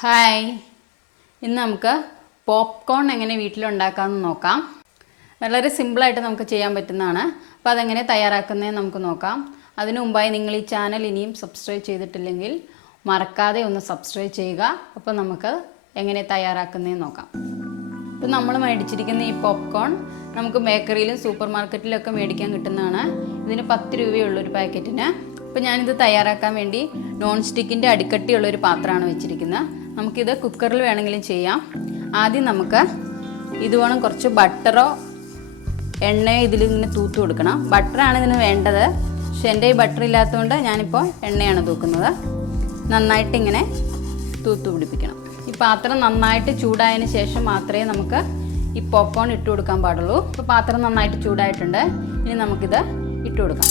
Hi, ഇന്ന് നമുക്ക് popcorn എങ്ങനെ വീട്ടിലുണ്ടാക്കാമെന്ന് നോക്കാം. വളരെ സിമ്പിളായിട്ട് നമുക്ക് ചെയ്യാൻ പറ്റുന്നതാണ്. അപ്പോൾ അതെങ്ങനെ തയ്യാറാക്കുന്നതെന്ന് നമുക്ക് നോക്കാം. അതിനു മുമ്പായി നിങ്ങൾ ഈ ചാനൽ ഇനിയും സബ്സ്ക്രൈബ് ചെയ്തിട്ടില്ലെങ്കിൽ മറക്കാതെ ഒന്ന് സബ്സ്ക്രൈബ് ചെയ്യുക. അപ്പോൾ നമുക്ക് എങ്ങനെ തയ്യാറാക്കുന്നതെന്ന് നോക്കാം. ഇപ്പോൾ നമ്മൾ മേടിച്ചിരിക്കുന്ന ഈ പോപ്കോൺ നമുക്ക് ബേക്കറിയിലും സൂപ്പർ മാർക്കറ്റിലൊക്കെ മേടിക്കാൻ കിട്ടുന്നതാണ്. ഇതിന് 10 രൂപയുള്ളൊരു പാക്കറ്റിന്. അപ്പോൾ ഞാനിത് തയ്യാറാക്കാൻ വേണ്ടി നോൺ സ്റ്റിക്കിൻ്റെ അടിക്കട്ടിയുള്ളൊരു പാത്രമാണ് വെച്ചിരിക്കുന്നത്. നമുക്കിത് കുക്കറിൽ വേണമെങ്കിലും ചെയ്യാം. ആദ്യം നമുക്ക് ഇതുവേണം കുറച്ച് ബട്ടറോ എണ്ണയോ ഇതിലിങ്ങനെ തൂത്ത് കൊടുക്കണം. ബട്ടറാണ് ഇതിന് വേണ്ടത്, പക്ഷെ എൻ്റെ ഈ ബട്ടർ ഇല്ലാത്തതുകൊണ്ട് ഞാനിപ്പോൾ എണ്ണയാണ് തൂക്കുന്നത്. നന്നായിട്ട് ഇങ്ങനെ തൂത്ത് പിടിപ്പിക്കണം. ഈ പാത്രം നന്നായിട്ട് ചൂടായതിന് ശേഷം മാത്രമേ നമുക്ക് ഈ പോപ്കോൺ ഇട്ട് കൊടുക്കാൻ പാടുള്ളൂ. ഇപ്പോൾ പാത്രം നന്നായിട്ട് ചൂടായിട്ടുണ്ട്. ഇനി നമുക്കിത് ഇട്ട് കൊടുക്കാം.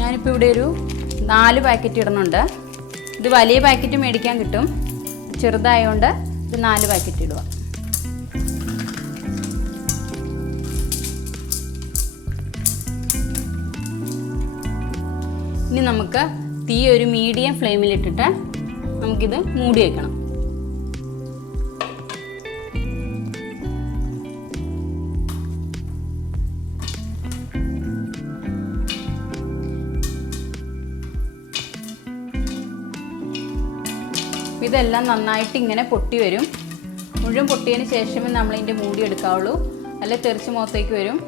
ഞാനിപ്പോൾ ഇവിടെ ഒരു 4 പാക്കറ്റ് ഇടുന്നുണ്ട്. ഇത് വലിയ പാക്കറ്റ് മേടിക്കാൻ കിട്ടും, ചെറുതായതുകൊണ്ട് ഇത് 4 പാക്കറ്റ് ഇടുക. ഇനി നമുക്ക് തീ ഒരു മീഡിയം ഫ്ലെയിമിലിട്ടിട്ട് നമുക്കിത് മൂടി വയ്ക്കണം. ഇതെല്ലാം നന്നായിട്ട് ഇങ്ങനെ പൊട്ടി വരും. മുഴുവൻ പൊട്ടിയതിന് ശേഷമേ നമ്മളിതിൻ്റെ മൂടി എടുക്കാവുള്ളൂ, അല്ലെ തെറിച്ച് മുഖത്തേക്ക് വരും.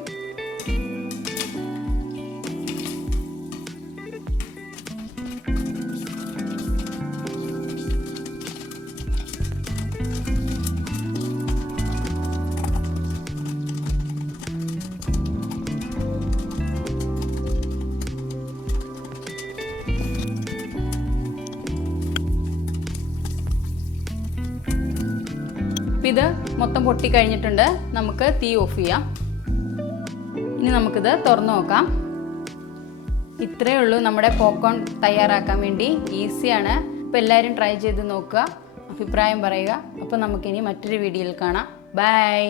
ഇത് മൊത്തം പൊട്ടി കഴിഞ്ഞിട്ടുണ്ട്. നമുക്ക് തീ ഓഫ് ചെയ്യാം. ഇനി നമുക്കിത് തുറന്നു നോക്കാം. ഇത്രയേ ഉള്ളൂ നമ്മുടെ പോപ്കോൺ തയ്യാറാക്കാൻ വേണ്ടി. ഈസിയാണ്. അപ്പോൾ എല്ലാവരും ട്രൈ ചെയ്ത് നോക്കുക, അഭിപ്രായം പറയുക. അപ്പോൾ നമുക്കിനി മറ്റൊരു വീഡിയോയിൽ കാണാം. ബൈ.